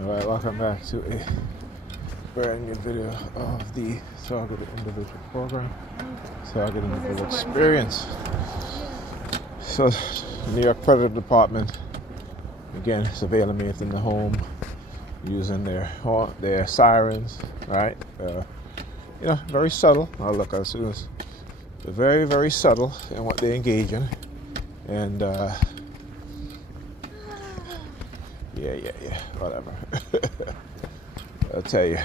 Alright, welcome back to a brand new video of the Targeted Individual Program, Targeted Individual Experience. So, New York Predator Department, again, surveilling me within the home, using their sirens, right? Very subtle. I'll look as soon as they're very, very subtle in what they engage in. And, whatever. I'll tell you.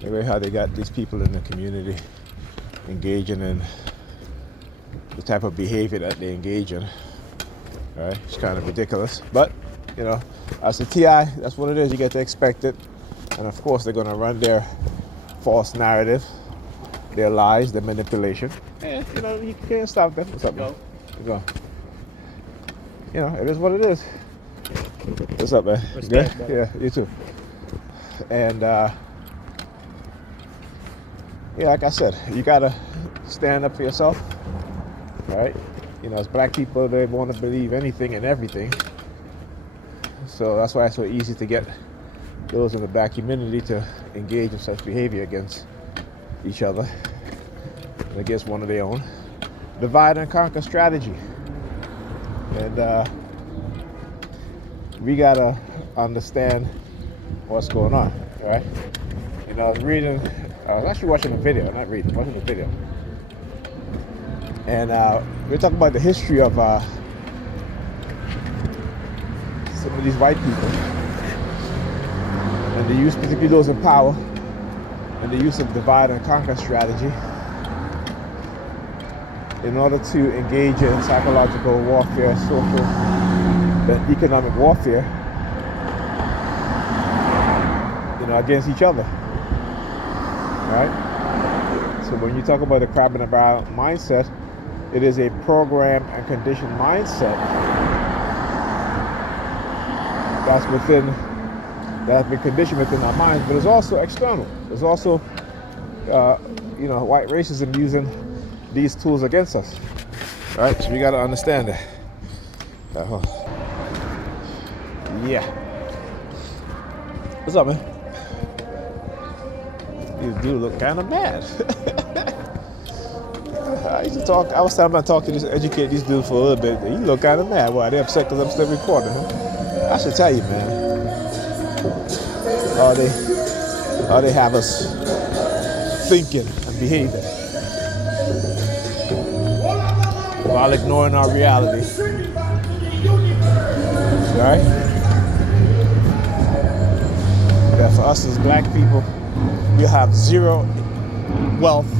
The way how they got these people in the community engaging in the type of behavior that they engage in, right? It's kind of ridiculous. But, as a TI, that's what it is. You get to expect it. And of course, they're going to run their false narrative, their lies, their manipulation. And, you can't stop them. What's up, man? Go. It is what it is. What's up, man? Respect, good? Yeah, you too. And like I said, you gotta stand up for yourself, right? As black people, they want to believe anything and everything. So that's why it's so easy to get those in the black community to engage in such behavior against each other and against one of their own. Divide and conquer strategy. And we gotta understand what's going on, right? I was actually watching a video, watching a video. And we're talking about the history of some of these white people and the use, particularly those in power, and the use of divide and conquer strategy in order to engage in psychological warfare, social and economic warfare, against each other, right? So when you talk about the crab in the barrel mindset, it is a program and conditioned mindset that's been conditioned within our minds, but it's also external. There's also, white racism using these tools against us, right? So we got to understand that. Yeah. What's up, man? You do look kind of mad. I was talking to educate these dudes for a little bit. You look kind of mad. Why? They upset because I'm still recording, huh? I should tell you, man. They have us thinking and behaving while ignoring our reality. Right? That for us as black people, you have zero wealth.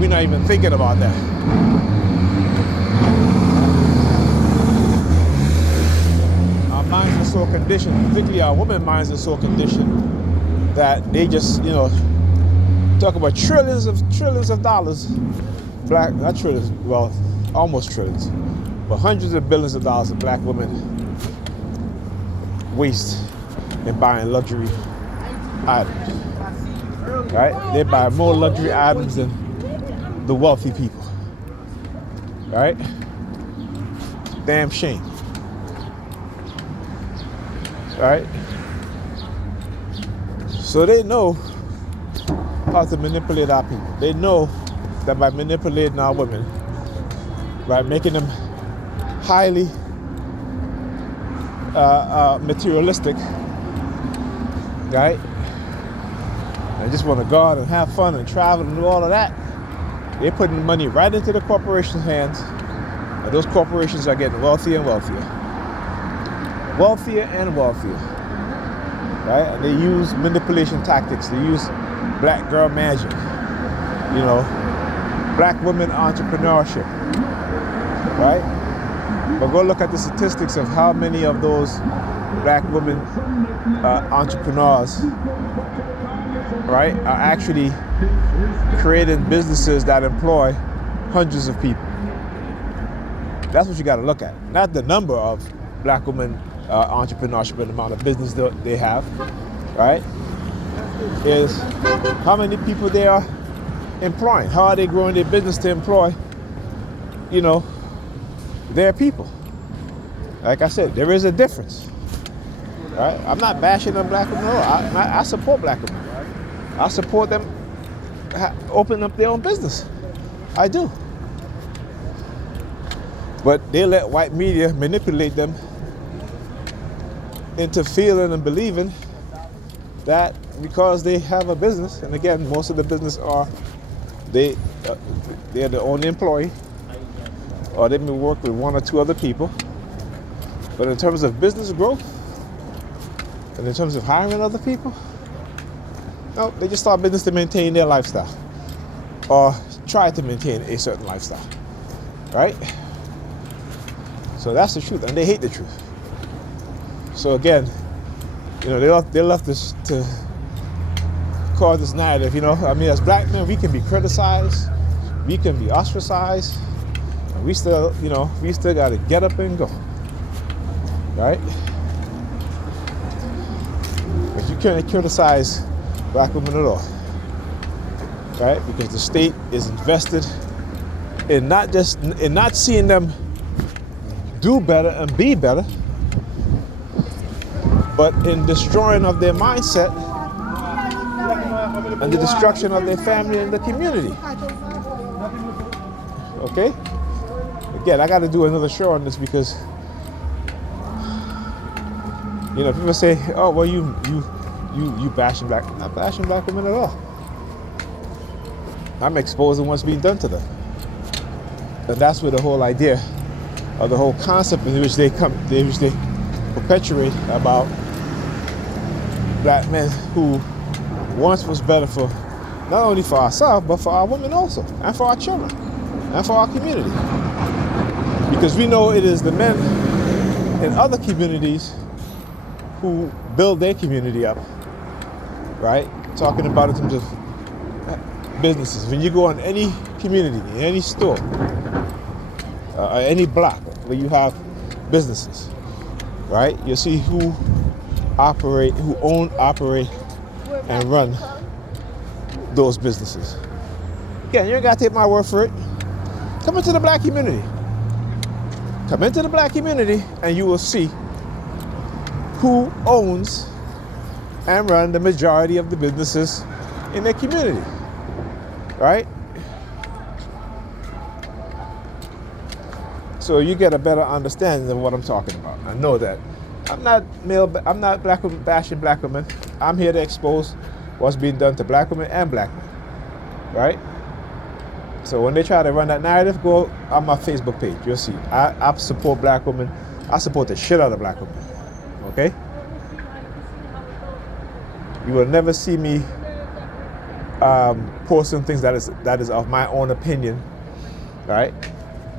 We're not even thinking about that. Our minds are so conditioned, particularly our women minds are so conditioned that they just, talk about trillions of dollars. Not trillions, well, almost trillions, but hundreds of billions of dollars of black women waste in buying luxury items. Right? They buy more luxury items than the wealthy people. Right? Damn shame. Right? So they know how to manipulate our people. They know that by manipulating our women, by making them highly materialistic, right? I just want to go out and have fun and travel and do all of that. They're putting money right into the corporation's hands, and those corporations are getting wealthier and wealthier. Wealthier and wealthier, right? And they use manipulation tactics. They use black girl magic, black women entrepreneurship, right? But go look at the statistics of how many of those black women entrepreneurs, right, are actually creating businesses that employ hundreds of people. That's what you got to look at. Not the number of black women entrepreneurship and the amount of business they have, right? Is how many people they are employing. How are they growing their business to employ, their people? Like I said, there is a difference. Right? I'm not bashing on black women at all. I support black women. I support them opening up their own business. I do. But they let white media manipulate them into feeling and believing that because they have a business, and again, most of the business are they're the only employee, or they may work with one or two other people. But in terms of business growth, and in terms of hiring other people, no, they just start business to maintain their lifestyle, or try to maintain a certain lifestyle, right? So that's the truth, and they hate the truth. So again, they left this to cause this narrative. I mean, as black men, we can be criticized, we can be ostracized, and we still got to get up and go, right? But you can't criticize black women at all, right? Because the state is invested in not seeing them do better and be better, but in destroying of their mindset and the destruction of their family and the community. Okay? Again, I got to do another show on this because people say, "Oh, well, you bashing black." I'm not bashing black women at all. I'm exposing what's being done to them, and that's where the whole idea, or the whole concept in which they perpetuate about black men who once was better for not only for ourselves but for our women also, and for our children, and for our community. Because we know it is the men in other communities who build their community up, right? Talking about in terms of businesses. When you go in any community, in any store, any block where you have businesses, right? You'll see who own, operate, and run those businesses. Again, you ain't got to take my word for it. Come into the black community. Come into the black community and you will see who owns and run the majority of the businesses in their community, right? So you get a better understanding of what I'm talking about. I know that I'm not bashing black women. I'm here to expose what's being done to black women and black men, right? So when they try to run that narrative, go on my Facebook page. You'll see. I support black women. I support the shit out of black women. Okay? You will never see me posting things that is of my own opinion, right?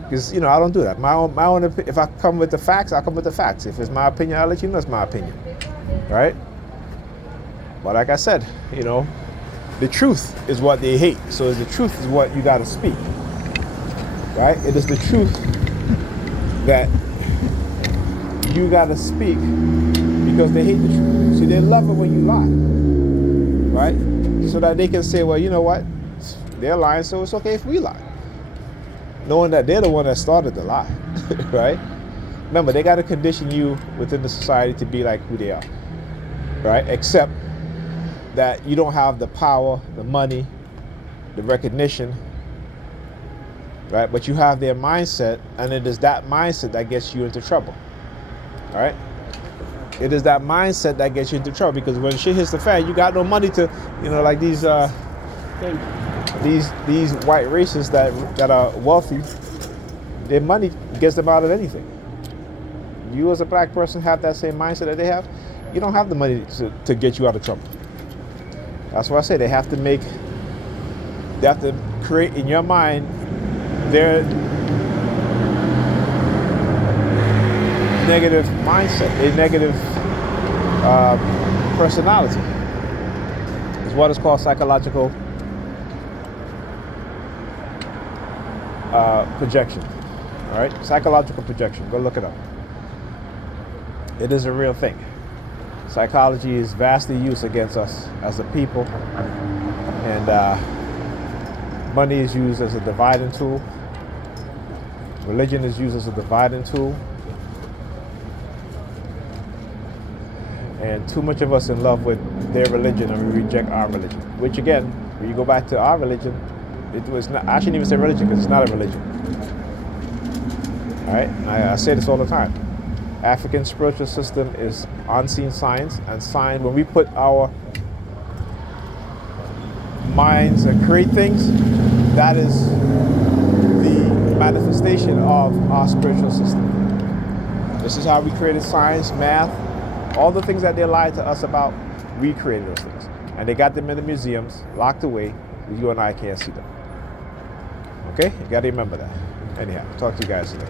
Because I don't do that. My own. If I come with the facts, I'll come with the facts. If it's my opinion, I'll let you know it's my opinion, right? But like I said, the truth is what they hate. So the truth is what you got to speak, right? It is the truth that you got to speak because they hate the truth. See, they love it when you lie, right? So that they can say, well, you know what? They're lying, so it's okay if we lie. Knowing that they're the one that started the lie, right? Remember, they got to condition you within the society to be like who they are, right? Except that you don't have the power, the money, the recognition, right? But you have their mindset, and it is that mindset that gets you into trouble, right? It is that mindset that gets you into trouble because when shit hits the fan, you got no money to, like these white racists that are wealthy, their money gets them out of anything. You as a black person have that same mindset that they have, you don't have the money to get you out of trouble. That's why I say they have to create in your mind their negative mindset, their negative personality. It's what is called psychological projection. All right, psychological projection. Go look it up. It is a real thing. Psychology is vastly used against us as a people, and money is used as a dividing tool. Religion is used as a dividing tool. And too much of us in love with their religion and we reject our religion. Which again, when you go back to our religion, it was not, I shouldn't even say religion because it's not a religion. All right, I say this all the time. African spiritual system is unseen science, and science, when we put our minds and create things, that is the manifestation of our spiritual system. This is how we created science, math, all the things that they lied to us about, we created those things. And they got them in the museums, locked away, you and I can't see them. Okay? You gotta remember that. Anyhow, talk to you guys today.